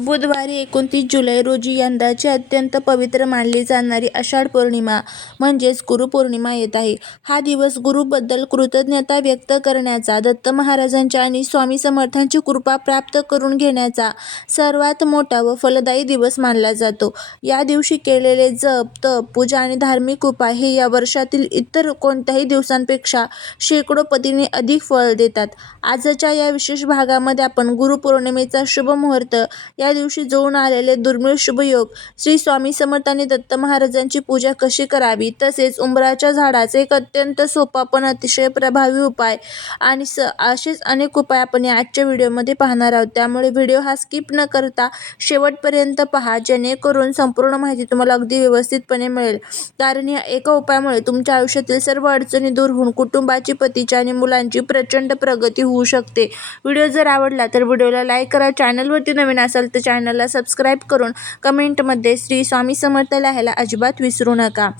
बुधवारी 29 जुलै रोजी यंदाची अत्यंत पवित्र मानली जाणारी आषाढ पौर्णिमा म्हणजेच गुरुपौर्णिमा येत आहे. हा दिवस गुरूबद्दल कृतज्ञता व्यक्त करण्याचा, दत्त महाराजांच्या आणि स्वामी समर्थांची कृपा प्राप्त करून घेण्याचा सर्वात मोठा व फलदायी दिवस मानला जातो. या दिवशी केलेले जप, तप, पूजा आणि धार्मिक उपाय हे या वर्षातील इतर कोणत्याही दिवसांपेक्षा शेकडो पटीने अधिक फळ देतात. आजच्या या विशेष भागामध्ये आपण गुरुपौर्णिमेचा शुभ मुहूर्त, या दिवशी जुळून आलेले दुर्मिळ शुभयोग, श्री स्वामी समर्थ आणि दत्त महाराजांची पूजा कशी करावी, तसेच उंबराच्या झाडाचा एक अत्यंत सोपा पण अतिशय प्रभावी उपाय आणि असेच अनेक उपाय आपण या आजच्या व्हिडिओमध्ये पाहणार आहोत. त्यामुळे व्हिडिओ हा स्किप न करता शेवटपर्यंत पहा, जेणेकरून संपूर्ण माहिती तुम्हाला अगदी व्यवस्थितपणे मिळेल. कारण या एका उपायामुळे तुमच्या आयुष्यातील सर्व अडचणी दूर होऊन कुटुंबाची, पतीची आणि मुलांची प्रचंड प्रगती होऊ शकते. व्हिडिओ जर आवडला तर व्हिडिओला लाईक करा. चॅनलवरती नवीन असाल तर चॅनलला सबस्क्राईब करून कमेंटमध्ये श्री स्वामी समर्थ लिहायला अजिबात विसरू नका.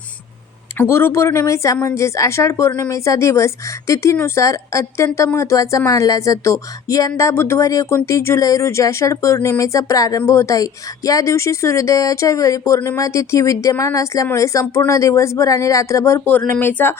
गुरुपौर्णिमेचा म्हणजेच आषाढ पौर्णिमेचा दिवस तिथीनुसार अत्यंत महत्त्वाचा मानला जातो. यंदा बुधवारी 29 जुलै रोजी आषाढ पौर्णिमेचा प्रारंभ होत आहे. या दिवशी सूर्योदयाच्या वेळी पौर्णिमा तिथी विद्यमान असल्यामुळे संपूर्ण दिवसभर आणि रात्रभर पौर्णिमेचा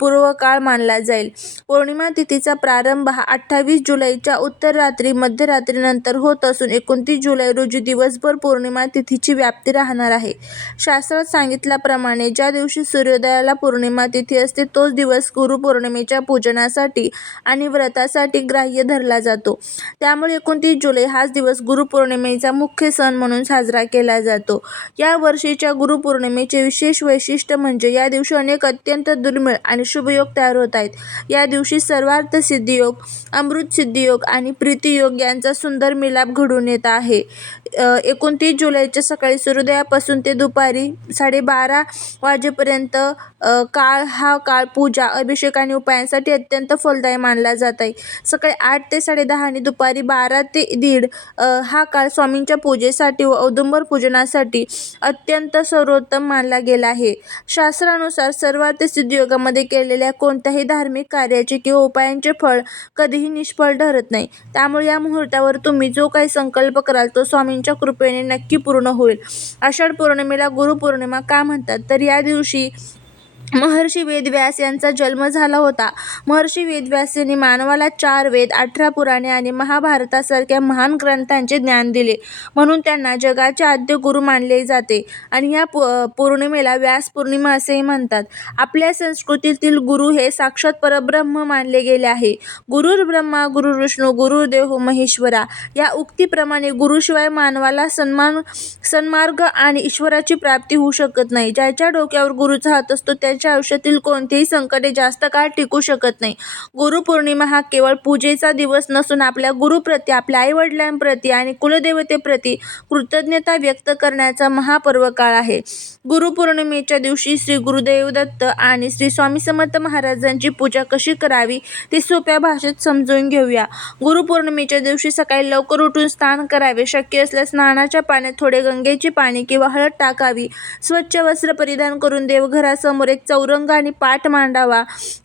पूर्वकाळ मानला जाईल. पौर्णिमा तिथीचा प्रारंभ हा 28 जुलैच्या उत्तर रात्री मध्यरात्रीनंतर होत असून 29 जुलै रोजी दिवसभर पौर्णिमा तिथीची व्याप्ती राहणार आहे. शास्त्रात सांगितल्याप्रमाणे ज्या दिवशी सूर्योदयाला पौर्णिमा तिथी असते तोच दिवस गुरुपौर्णिमेच्या पूजनासाठी आणि व्रतासाठी ग्राह्य धरला जातो. त्यामुळे 29 जुलै हाच दिवस गुरुपौर्णिमेचा मुख्य सण म्हणून साजरा केला जातो. या वर्षीच्या गुरुपौर्णिमेचे विशेष वैशिष्ट्य म्हणजे या दिवशी अनेक अत्यंत दुर्मिळ आणि शुभयोग तयार होत आहेत. या दिवशी सर्वार्थ सिद्धियोग, अमृत सिद्धियोग आणि प्रीतियोग यांचा सुंदर मिलाप घडून येत आहे. 29 जुलैच्या सकाळी सूर्योदयापासून ते दुपारी 12:30 वाजेपर्यंत हा काळ पूजा, अभिषेक आणि उपायांसाठी अत्यंत फलदायी मानला जात आहे. सकाळी 8 ते 10:30 आणि दुपारी 12 ते 1:30 हा काळ स्वामींच्या पूजेसाठी व औदुंबर पूजनासाठी अत्यंत सर्वोत्तम मानला गेला आहे. शास्त्रानुसार सर्वार्थ सिद्धियोगामध्ये केलेल्या कोणत्याही धार्मिक कार्याचे किंवा उपायांचे फळ कधीही निष्फळ ठरत नाही. त्यामुळे या मुहूर्तावर तुम्ही जो काही संकल्प कराल तो स्वामींच्या कृपेने नक्की पूर्ण होईल. आषाढ पौर्णिमेला गुरुपौर्णिमा का म्हणतात तर या दिवशी महर्षी वेदव्यास यांचा जन्म झाला होता. महर्षी वेदव्यास यांनी मानवाला 4 वेद, 18 पुराणे आणि महाभारतासारख्या महान ग्रंथांचे ज्ञान दिले, म्हणून त्यांना जगाचे आद्य गुरु मानले जाते आणि या पौर्णिमेला व्यास पौर्णिमा असेही म्हणतात. आपल्या संस्कृतीतील गुरु हे साक्षात परब्रह्म मानले गेले आहे. गुरुर् ब्रह्मा गुरुर्विष्णू गुरुर्देव महेश्वरा या उक्तीप्रमाणे गुरुशिवाय मानवाला सन्मार्ग आणि ईश्वराची प्राप्ती होऊ शकत नाही. ज्याच्या डोक्यावर गुरुचा हात असतो त्याच्या आयुष्यातील कोणतेही संकटे जास्त काळ टिकू शकत नाही. गुरुपौर्णिमा हा केवळ पूजेचा दिवस नसून आपल्या गुरुप्रती, आपल्या आईवडिलांप्रती आणि कुलदेवतेप्रती कृतज्ञता व्यक्त करण्याचा महापर्व काळ आहे. गुरुपौर्णिमेच्या दिवशी श्री गुरुदेव दत्त आणि श्री स्वामी समर्थ महाराजांची पूजा कशी करावी ते सोप्या भाषेत समजून घेऊया. गुरुपौर्णिमेच्या दिवशी सकाळी लवकर उठून स्नान करावे. शक्य असल्यास स्नानाच्या पाण्यात थोडे गंगेचे पाणी किंवा हळद टाकावी. स्वच्छ वस्त्र परिधान करून देवघरासमोर एक चौरंग आणि पाट मांडावा.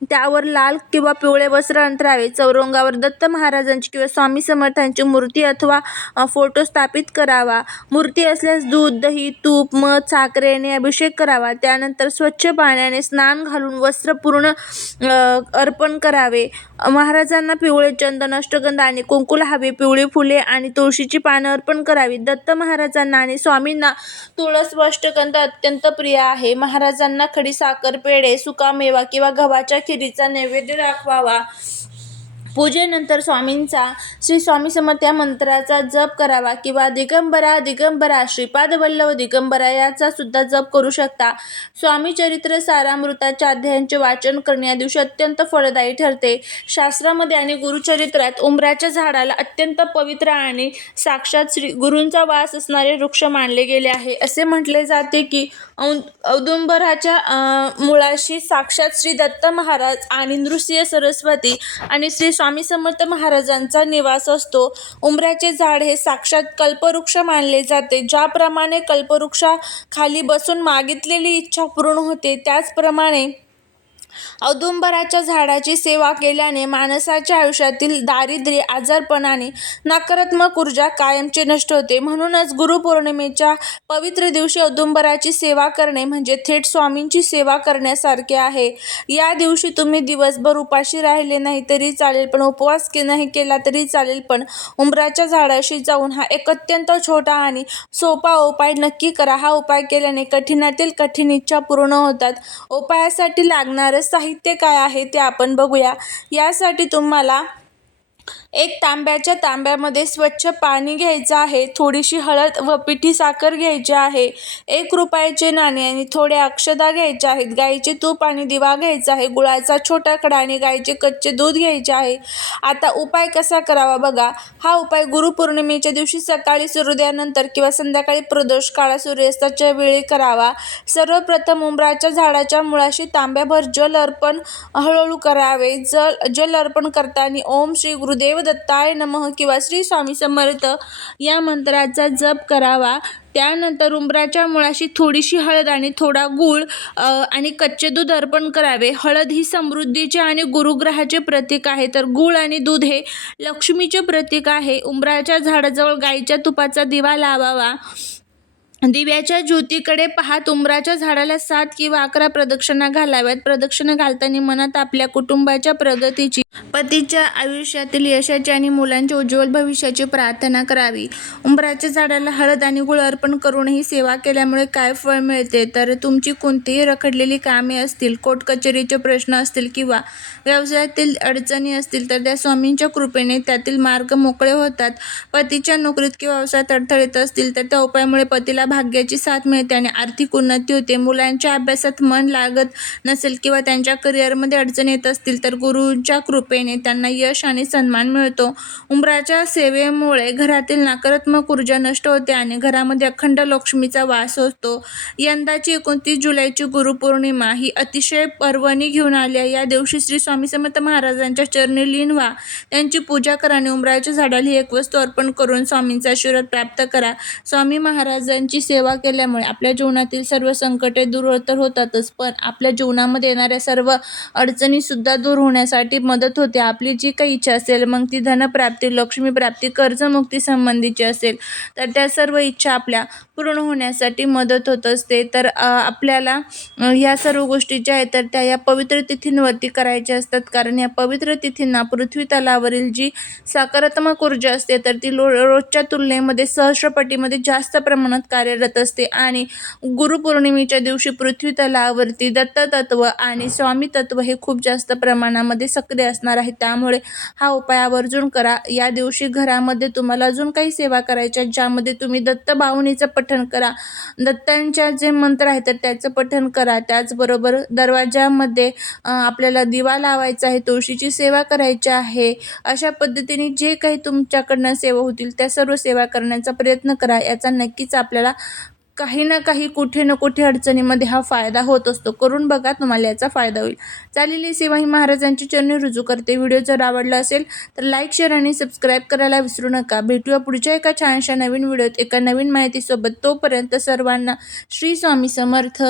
त्यावर लाल किंवा पिवळे वस्त्र अंथरावे. चौरंगावर दत्त महाराजांची किंवा स्वामी समर्थांची मूर्ती अथवा फोटो स्थापित करावा. मूर्ती असल्यास दूध, दही, तूप, मध, साखरेने अभिषेक करावा. त्यानंतर स्वच्छ पाण्याने स्नान घालून वस्त्र पूर्ण अर्पण करावे. महाराजांना पिवळे चंदन, अष्टगंध आणि कुंकू लावावे. पिवळी फुले आणि तुळशीची पानं अर्पण करावी. दत्त महाराजांना आणि स्वामींना तुळस व अष्टगंध अत्यंत प्रिय आहे. महाराजांना खडीसाखर, पेढे, सुकामेवा किंवा गव्हाच्या खिरीचा नैवेद्य दाखवावा. पूजेनंतर स्वामींचा श्री स्वामी समर्थ या मंत्राचा जप करावा किंवा दिगंबरा दिगंबरा श्रीपाद वल्लभ दिगंबरा याचा सुद्धा जप करू शकता. स्वामी चरित्र सारामृताच्या अध्यायांचे वाचन करणे या दिवशी अत्यंत फलदायी ठरते. शास्त्रामध्ये आणि गुरुचरित्रात उंबराच्या झाडाला अत्यंत पवित्र आणि साक्षात श्री गुरूंचा वास असणारे वृक्ष मानले गेले आहे. असे म्हटले जाते की औदुंबराच्या मुळाशी साक्षात श्री दत्त महाराज आणि नृसिंह सरस्वती आणि श्री स्वामी समर्थ महाराजांचा निवास असतो. उंबराचे झाड हे साक्षात कल्पवृक्ष मानले जाते. ज्याप्रमाणे कल्पवृक्षाखाली बसून मागितलेली इच्छा पूर्ण होते, त्याचप्रमाणे औदुंबराच्या झाडाची सेवा केल्याने माणसाच्या आयुष्यातील दारिद्र्य, आजारपण आणि नकारात्मक ऊर्जा कायमची नष्ट होते. म्हणूनच गुरुपौर्णिमेच्या पवित्र दिवशी औदुंबराची सेवा करणे म्हणजे थेट स्वामींची सेवा करण्यासारखे आहे. या दिवशी तुम्ही दिवसभर उपाशी राहिले नाही तरी चालेल, पण उपवास नाही केला तरी चालेल, पण उंबराच्या झाडाशी जाऊन हा एक अत्यंत छोटा आणि सोपा उपाय नक्की करा. हा उपाय केल्याने कठीणातील कठीण इच्छा पूर्ण होतात. उपायासाठी लागणारं साहित्य काय आहे ते आपण बघूया. यासाठी तुम्हाला एक तांब्याच्या तांब्यामध्ये स्वच्छ पाणी घ्यायचं आहे, थोडीशी हळद व पिठी साखर घ्यायची आहे, 1 रुपयाचे नाणे आणि थोड्या अक्षता घ्यायच्या आहेत, गाईचे तूप आणि दिवा घ्यायचा आहे, गुळाचा छोटा कडा आणि गाईचे कच्चे दूध घ्यायचे आहे. आता उपाय कसा करावा बघा. हा उपाय गुरुपौर्णिमेच्या दिवशी सकाळी सूर्योदयानंतर किंवा संध्याकाळी प्रदोष काळात सूर्यास्ताच्या वेळी करावा. सर्वप्रथम उंबराच्या झाडाच्या मुळाशी तांब्याभर जल अर्पण हळूहळू करावे. जल अर्पण करताना ओम श्री गुरुदेव दत्ताय नमः किंवा श्री स्वामी समर्थ या मंत्राचा जप करावा. त्यानंतर उंबराच्या मुळाशी थोडीशी हळद आणि थोडा गूळ आणि कच्चे दूध अर्पण करावे. हळद ही समृद्धीचे आणि गुरुग्रहाचे प्रतीक आहे, तर गूळ आणि दूध हे लक्ष्मीचे प्रतीक आहे. उंबराच्या झाडाजवळ गाईच्या तुपाचा दिवा लावावा. दिव्याच्या ज्योतीकडे पाहत उंबराच्या झाडाला 7 किंवा 11 प्रदक्षिणा घालाव्यात. प्रदक्षिणा घालताना मनात आपल्या कुटुंबाच्या प्रगतीची, पतीच्या आयुष्यातील यशाची आणि मुलांच्या उज्ज्वल भविष्याची प्रार्थना करावी. उंबराच्या झाडाला हळद आणि गूळ अर्पण करूनही सेवा केल्यामुळे काय फळ मिळते, तर तुमची कोणतीही रखडलेली कामे असतील, कोर्ट कचेरीचे प्रश्न असतील किंवा व्यवसायातील अडचणी असतील तर त्या स्वामींच्या कृपेने त्यातील मार्ग मोकळे होतात. पतीच्या नोकरीत किंवा व्यवसायात अडथळे येत असतील तर त्या उपायामुळे पतीला भाग्याची साथ मिळते आणि आर्थिक उन्नती होते. मुलांच्या अभ्यासात मन लागत नसेल किंवा त्यांच्या करिअरमध्ये अडचणी येत असतील तर गुरूंच्या कृपेने त्यांना यश आणि सन्मान मिळतो. उंबराच्या सेवेमुळे घरातील नकारात्मक ऊर्जा नष्ट होते आणि घरामध्ये अखंड लक्ष्मीचा वास होतो. यंदाची 29 जुलैची गुरुपौर्णिमा ही अतिशय पर्वणी घेऊन आली आहे. या दिवशी श्री स्वामी समर्थ महाराजांच्या चरणी लीन व्हा, त्यांची पूजा करा आणि उंबराच्या झाडाला एक वस्तू अर्पण करून स्वामींचा आशीर्वाद प्राप्त करा. स्वामी महाराजांची सेवा केल्यामुळे आपल्या जीवनातील सर्व संकटे दूर तर होतातच, पण आपल्या जीवनामध्ये येणाऱ्या सर्व अडचणी सुद्धा दूर होण्यासाठी मदत होते. आपली जी काही इच्छा असेल, मग ती धनप्राप्ती, लक्ष्मीप्राप्ती, कर्जमुक्ती संबंधीची असेल तर त्या सर्व इच्छा आपल्या पूर्ण होण्यासाठी मदत होत असते. तर आपल्याला ह्या सर्व गोष्टी ज्या आहेत तर त्या या पवित्र तिथींवरती करायच्या असतात, कारण या पवित्र तिथींना पृथ्वी तलावरील जी सकारात्मक ऊर्जा असते तर ती रोजच्या तुलनेमध्ये सहस्रपटीमध्ये जास्त प्रमाणात कार्यरत असते. आणि गुरुपौर्णिमेच्या दिवशी पृथ्वी तलावरती दत्ततत्व आणि स्वामी तत्व हे खूप जास्त प्रमाणामध्ये सक्रिय असणार आहे. त्यामुळे हा उपाय आवर्जून करा. या दिवशी घरामध्ये तुम्हाला अजून काही सेवा करायच्या ज्यामध्ये तुम्ही दत्त भावनेचं पठण करा, दत्तांच्या जे मंत्र आहेत तर त्याचं पठण करा. त्याचबरोबर दरवाजामध्ये आपल्याला दिवा लावायचा आहे, तुळशीची सेवा करायची आहे. अशा पद्धतीने जे काही तुमच्याकडनं सेवा होतील त्या सर्व सेवा करण्याचा प्रयत्न करा. याचा नक्कीच आपल्याला काही ना काही, कुठे ना कुठे अडचणीमध्ये हा फायदा होत असतो. करून बघा, तुम्हाला याचा फायदा होईल. चालेली सेवा ही महाराजांची चरणी रुजू करते. व्हिडिओ जर आवडला असेल तर लाईक, शेअर आणि सबस्क्राईब करायला विसरू नका. भेटूया पुढच्या एका छानशा नवीन व्हिडिओत एका नवीन माहितीसोबत. तोपर्यंत सर्वांना श्री स्वामी समर्थ.